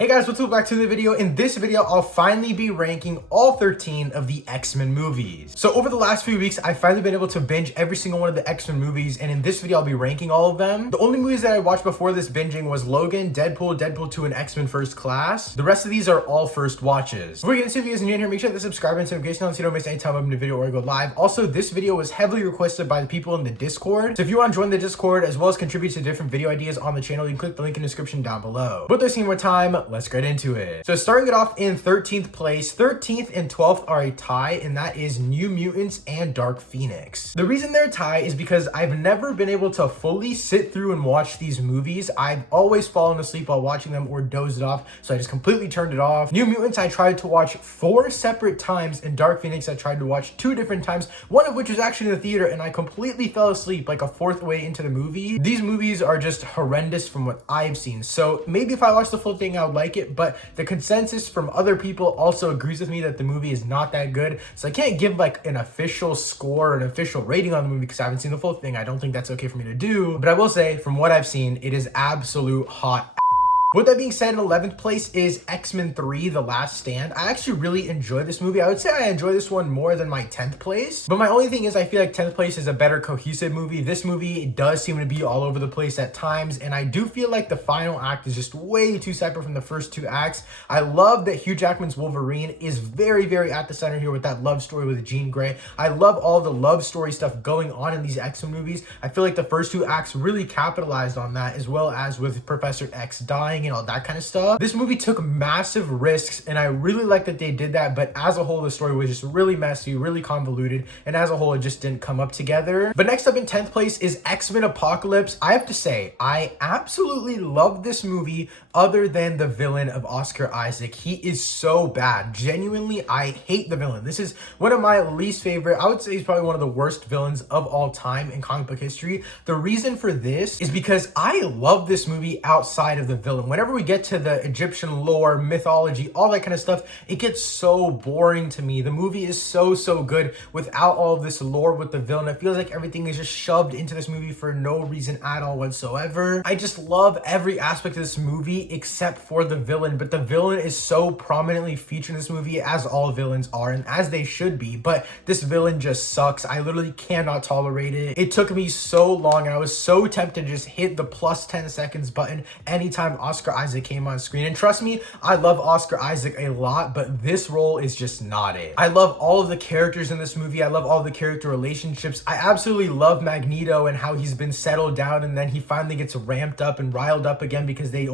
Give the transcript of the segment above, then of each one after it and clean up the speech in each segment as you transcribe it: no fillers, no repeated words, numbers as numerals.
Hey guys, what's up? Back to the video. In this video, I'll finally be ranking all 13 of the X-Men movies. So over the last few weeks, I've finally been able to binge every single one of the X-Men movies, and in this video, I'll be ranking all of them. The only movies that I watched before this binging was Logan, Deadpool, Deadpool 2, and X-Men First Class. The rest of these are all first watches. Before we get into the videos and you're new here, make sure to subscribe and notification on so you don't miss any time I'm in the video or I go live. Also, this video was heavily requested by the people in the Discord. So if you want to join the Discord as well as contribute to different video ideas on the channel, you can click the link in the description down below. But there's more time, let's get into it. So starting it off in 13th place, 13th and 12th are a tie, and that is New Mutants and Dark Phoenix. The reason they're a tie is because I've never been able to fully sit through and watch these movies. I've always fallen asleep while watching them or dozed off, so I just completely turned it off. New Mutants I tried to watch 4 separate times, and Dark Phoenix I tried to watch 2 different times, one of which was actually in the theater, and I completely fell asleep like a fourth way into the movie. These movies are just horrendous from what I've seen, so maybe if I watched the full thing I would like it, but the consensus from other people also agrees with me that the movie is not that good, so I can't give like an official score or an official rating on the movie because I haven't seen the full thing. I don't think that's okay for me to do, but I will say from what I've seen, it is absolute hot. With that being said, in 11th place is X-Men 3, The Last Stand. I actually really enjoy this movie. I would say I enjoy this one more than my 10th place. But my only thing is I feel like 10th place is a better cohesive movie. This movie does seem to be all over the place at times, and I do feel like the final act is just way too separate from the first 2 acts. I love that Hugh Jackman's Wolverine is very, very at the center here with that love story with Jean Grey. I love all the love story stuff going on in these X-Men movies. I feel like the first 2 acts really capitalized on that, as well as with Professor X dying and all that kind of stuff. This movie took massive risks, and I really like that they did that, but as a whole, the story was just really messy, really convoluted, and as a whole, it just didn't come up together. But next up in 10th place is X-Men Apocalypse. I have to say, I absolutely love this movie other than the villain of Oscar Isaac. He is so bad. Genuinely, I hate the villain. This is one of my least favorite. I would say he's probably one of the worst villains of all time in comic book history. The reason for this is because I love this movie outside of the villain. Whenever we get to the Egyptian lore, mythology, all that kind of stuff, it gets so boring to me. The movie is so good without all of this lore with the villain. It feels like everything is just shoved into this movie for no reason at all whatsoever. I just love every aspect of this movie except for the villain, but the villain is so prominently featured in this movie, as all villains are and as they should be, but this villain just sucks. I literally cannot tolerate it. It took me so long, and I was so tempted to just hit the plus 10 seconds button anytime Oscar Isaac came on screen. And trust me, I love Oscar Isaac a lot, but this role is just not it. I love all of the characters in this movie. I love all the character relationships. I absolutely love Magneto and how he's been settled down, and then he finally gets ramped up and riled up again because they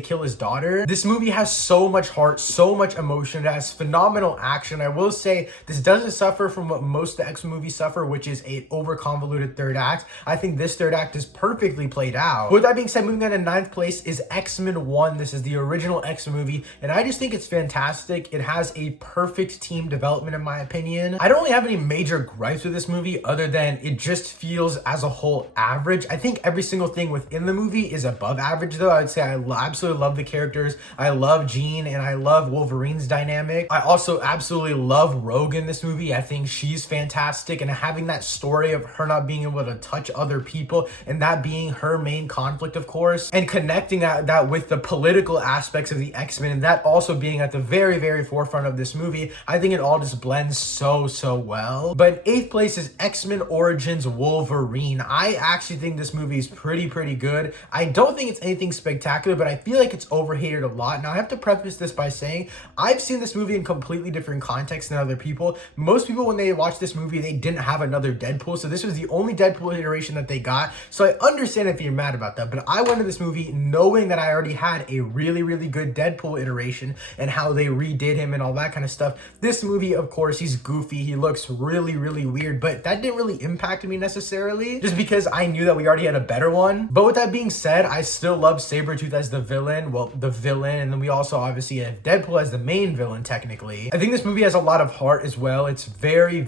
kill his daughter. This movie has so much heart, so much emotion. It has phenomenal action. I will say this doesn't suffer from what most of the X-Men movies suffer, which is a over convoluted third act. I think this third act is perfectly played out. With that being said, moving on to 9th place is X-Men 1. This is the original X-Men movie, and I just think it's fantastic. It has a perfect team development in my opinion. I don't really have any major gripes with this movie other than it just feels as a whole average. I think every single thing within the movie is above average though. I would say I absolutely love the characters. I love Jean, and I love Wolverine's dynamic. I also absolutely love Rogue in this movie. I think she's fantastic, and having that story of her not being able to touch other people and that being her main conflict, of course, and connecting that with the political aspects of the X-Men, and that also being at the very forefront of this movie, I think it all just blends so well. But 8th place is X-Men Origins Wolverine. I actually think this movie is pretty good. I don't think it's anything spectacular, but I feel like it's overhated a lot. Now I have to preface this by saying I've seen this movie in completely different contexts than other people. Most people, when they watch this movie, they didn't have another Deadpool, so this was the only Deadpool iteration that they got. So I understand if you're mad about that, but I went into this movie knowing that I already had a really good Deadpool iteration and how they redid him and all that kind of stuff. This movie, of course, he's goofy, he looks really weird, but that didn't really impact me necessarily, just because I knew that we already had a better one. But with that being said, I still love Sabretooth as the villain, and then we also obviously have Deadpool as the main villain technically. I think this movie has a lot of heart as well. It's very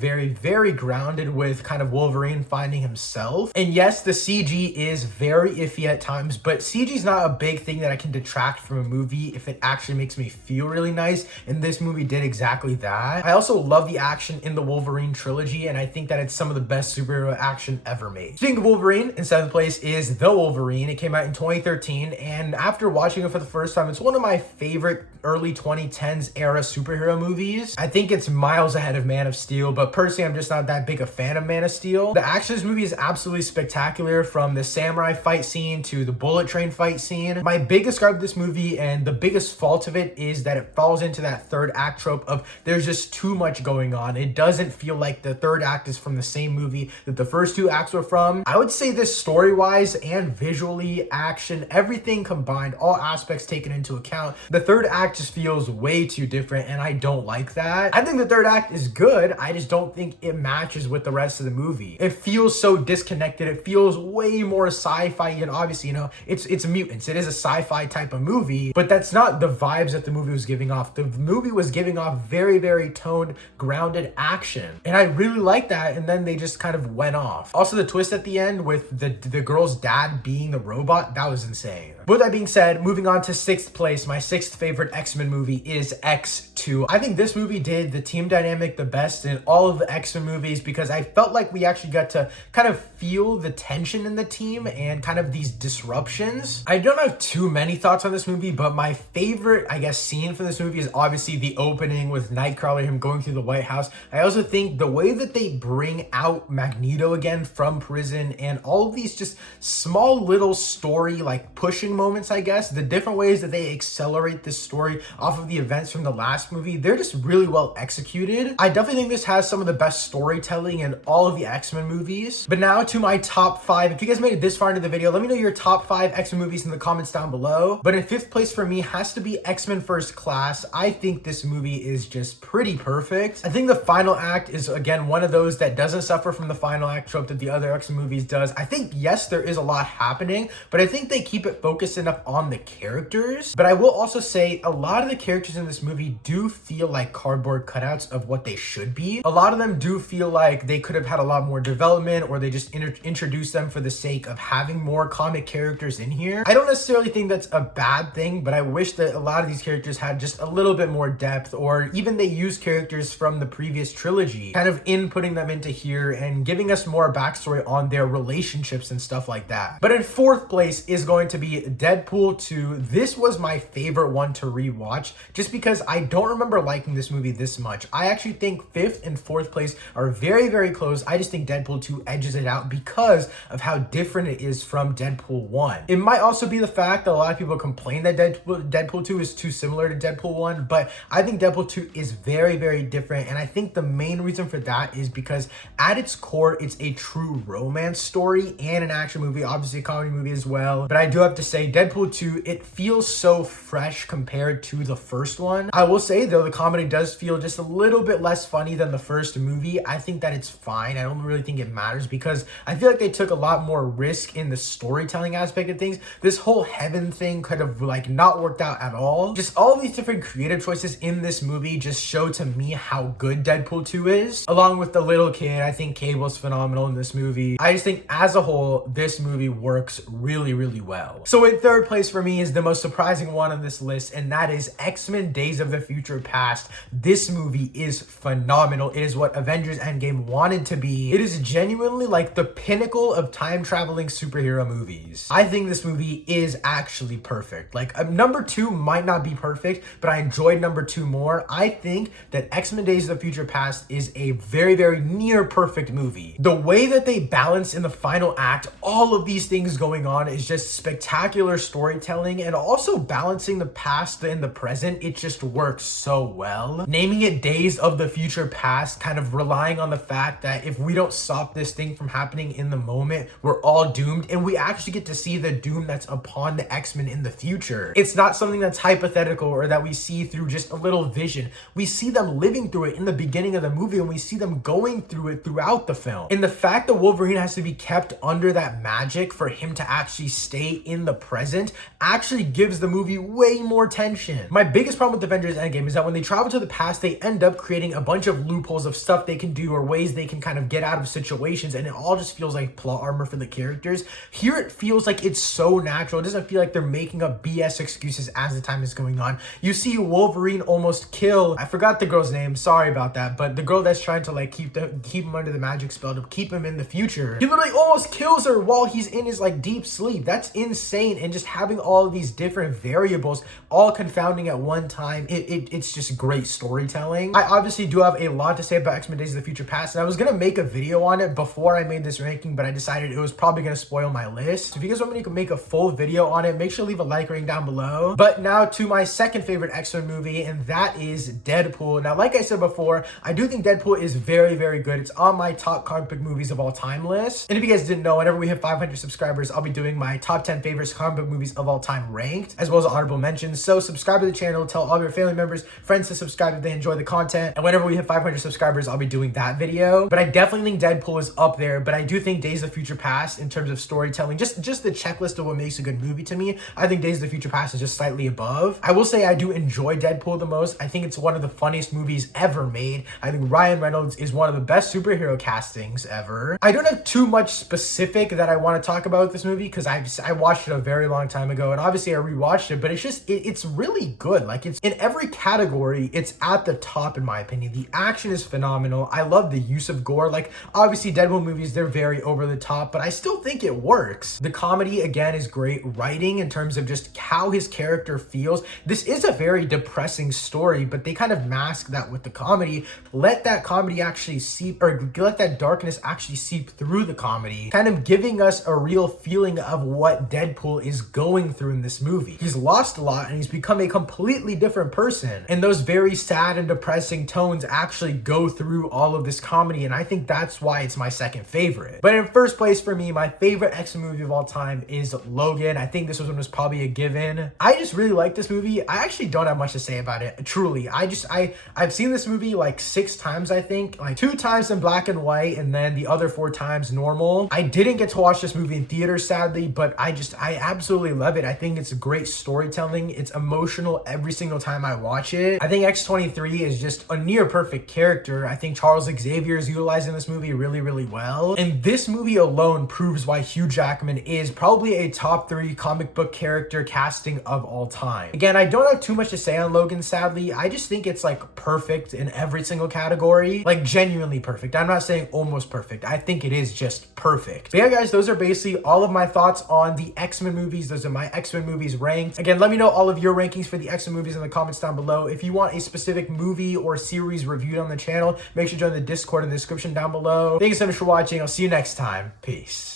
grounded with kind of Wolverine finding himself. And yes, the CG is very iffy at times, but CG is not a big thing thinking that I can detract from a movie if it actually makes me feel really nice, and this movie did exactly that. I also love the action in the Wolverine trilogy, and I think that it's some of the best superhero action ever made. Speaking of Wolverine, in 7th place is The Wolverine. It came out in 2013, and after watching it for the first time, it's one of my favorite early 2010s era superhero movies. I think it's miles ahead of Man of Steel, but personally I'm just not that big a fan of Man of Steel. The action of this movie is absolutely spectacular, from the samurai fight scene to the bullet train fight scene. My biggest gripe with this movie and the biggest fault of it is that it falls into that third act trope of there's just too much going on. It doesn't feel like the third act is from the same movie that the first two acts were from. I would say this story-wise and visually, action, everything combined, all aspects taken into account, the third act just feels way too different, and I don't like that. I think the third act is good, I just don't think it matches with the rest of the movie. It feels so disconnected. It feels way more sci-fi, and obviously, you know, it's mutants. It is a sci-fi type of movie, but that's not the vibes that the movie was giving off. The movie was giving off very, very toned, grounded action, and I really like that, and then they just kind of went off. Also, the twist at the end with the girl's dad being the robot, that was insane. With that being said, moving on to 6th place, my 6th favorite X-Men movie is X2. I think this movie did the team dynamic the best in all of the X-Men movies, because I felt like we actually got to kind of feel the tension in the team and kind of these disruptions. I don't have too many thoughts on this movie, but my favorite, I guess, scene from this movie is obviously the opening with Nightcrawler, him going through the White House. I also think the way that they bring out Magneto again from prison, and all of these just small little story like pushing moments, I guess, the different ways that they accelerate this story off of the events from the last movie, they're just really well executed. I definitely think this has some of the best storytelling in all of the X-Men movies. But now to my top 5. If you guys made it this far into the video, let me know your top 5 X-Men movies in the comments down below. But in 5th place for me has to be X-Men First Class. I think this movie is just pretty perfect. I think the final act is, again, one of those that doesn't suffer from the final act trope that the other X-Men movies does. I think, yes, there is a lot happening, but I think they keep it focused enough on the characters. But I will also say a lot of the characters in this movie do feel like cardboard cutouts of what they should be. A lot of them do feel like they could have had a lot more development, or they just introduced them for the sake of having more comic characters in here. I don't necessarily think that's a bad thing, but I wish that a lot of these characters had just a little bit more depth, or even they use characters from the previous trilogy, kind of inputting them into here and giving us more backstory on their relationships and stuff like that. But in 4th place is going to be Deadpool 2. This was my favorite one to rewatch, just because I don't remember liking this movie this much. I actually think 5th and 4th place are very, very close. I just think Deadpool 2 edges it out because of how different it is from Deadpool 1. It might also be the fact that a lot of people complain that Deadpool 2 is too similar to Deadpool 1, but I think Deadpool 2 is very, very different, and I think the main reason for that is because at its core, it's a true romance story and an action movie, obviously a comedy movie as well. But I do have to say, Deadpool 2, it feels so fresh compared to the first one. I will say, though, the comedy does feel just a little bit less funny than the first movie. I think that it's fine. I don't really think it matters, because I feel like they took a lot more risk in the storytelling aspect of things. This whole heaven thing could have like not worked out at all. Just all these different creative choices in this movie just show to me how good Deadpool 2 is. Along with the little kid, I think Cable's phenomenal in this movie. I just think as a whole, this movie works really, really well. So in 3rd place for me is the most surprising one on this list, and that is X-Men Days of the Future Past. This movie is phenomenal. It is what Avengers Endgame wanted to be. It is genuinely like the pinnacle of time traveling superhero movies. I think this movie is actually perfect. Like number 2 might not be perfect, but I enjoyed number 2 more. I think that X-Men Days of the Future Past is a very, very near perfect movie. The way that they balance in the final act all of these things going on is just spectacular storytelling, and also balancing the past and the present, it just works so well. Naming it Days of the Future Past, kind of relying on the fact that if we don't stop this thing from happening in the moment, we're all doomed, and we actually get to see the doom that's upon the X-Men in the future. It's not something that's hypothetical or that we see through just a little vision. We see them living through it in the beginning of the movie, and we see them going through it throughout the film. And the fact that Wolverine has to be kept under that magic for him to actually stay in the present actually gives the movie way more tension. My biggest problem with Avengers Endgame is that when they travel to the past, they end up creating a bunch of loopholes of stuff they can do or ways they can kind of get out of situations, and it all just feels like plot armor for the characters. Here it feels like it's so natural. It doesn't feel like they're making up BS excuses as the time is going on. You see Wolverine almost kill, I forgot the girl's name, sorry about that, but the girl that's trying to like keep him under the magic spell to keep him in the future. He literally almost kills her while he's in his like deep sleep. That's insane. And just having all of these different variables all confounding at one time, it's just great storytelling. I obviously do have a lot to say about X-Men Days of the Future Past, and I was gonna make a video on it before I made this ranking, but I decided it was probably gonna spoil my list. So if you guys want me to make a full video on it, make sure to leave a like rating down below. But now to my second favorite X-Men movie, and that is Deadpool. Now, like I said before, I do think Deadpool is very, very good. It's on my top comic book movies of all time list. And if you guys didn't know, whenever we hit 500 subscribers, I'll be doing my top 10 favorite comic book movies of all time ranked, as well as honorable mentions. So subscribe to the channel, tell all your family members, friends to subscribe if they enjoy the content. And whenever we hit 500 subscribers, I'll be doing that video. But I definitely think Deadpool is up there, but I do think Days of Future Past, in terms of storytelling, just the checklist of what makes a good movie to me, I think Days of the Future Past is just slightly above. I will say I do enjoy Deadpool the most. I think it's one of the funniest movies ever made. I think Ryan Reynolds is one of the best superhero castings ever. I don't have too much specific that I want to talk about with this movie because I watched it a very long time ago, and obviously I rewatched it, but it's just it's really good. Like, it's in every category, it's at the top in my opinion. The action is phenomenal. I love the use of gore. Like, obviously Deadpool movies, they're very over the top, but I still think it works. The comedy again is great writing in terms of just how his character feels. This is a very depressing story, but they kind of mask that with the comedy. Let that comedy actually seep, or let that darkness actually seep through the comedy, kind of giving us a real feeling of what Deadpool is going through in this movie. He's lost a lot and he's become a completely different person, and those very sad and depressing tones actually go through all of this comedy, and I think that's why it's my second favorite. But in first place for me, my favorite X-Men movie of all time is Logan. I think this one was probably a given. I just really like this movie. I actually don't have much to say about it, truly. I've seen this movie like 6 times, I think, like 2 times in black and white, and then the other 4 times normal. I didn't get to watch this movie in theaters, sadly, but I absolutely love it. I think it's great storytelling. It's emotional every single time I watch it. I think X-23 is just a near perfect character. I think Charles Xavier is utilizing this movie really, really well. And this movie alone proves why Hugh Jackman is probably a top 3 comic book character casting of all time. Again, I don't have too much to say on Logan, sadly. I just think it's like perfect in every single category. Like, genuinely perfect. I'm not saying almost perfect. I think it is just perfect. But yeah, guys, those are basically all of my thoughts on the X-Men movies. Those are my X-Men movies ranked. Again, let me know all of your rankings for the X-Men movies in the comments down below. If you want a specific movie or series reviewed on the channel, make sure to join the Discord in the description down below. Thank you so much for watching. I'll see you next time. Peace.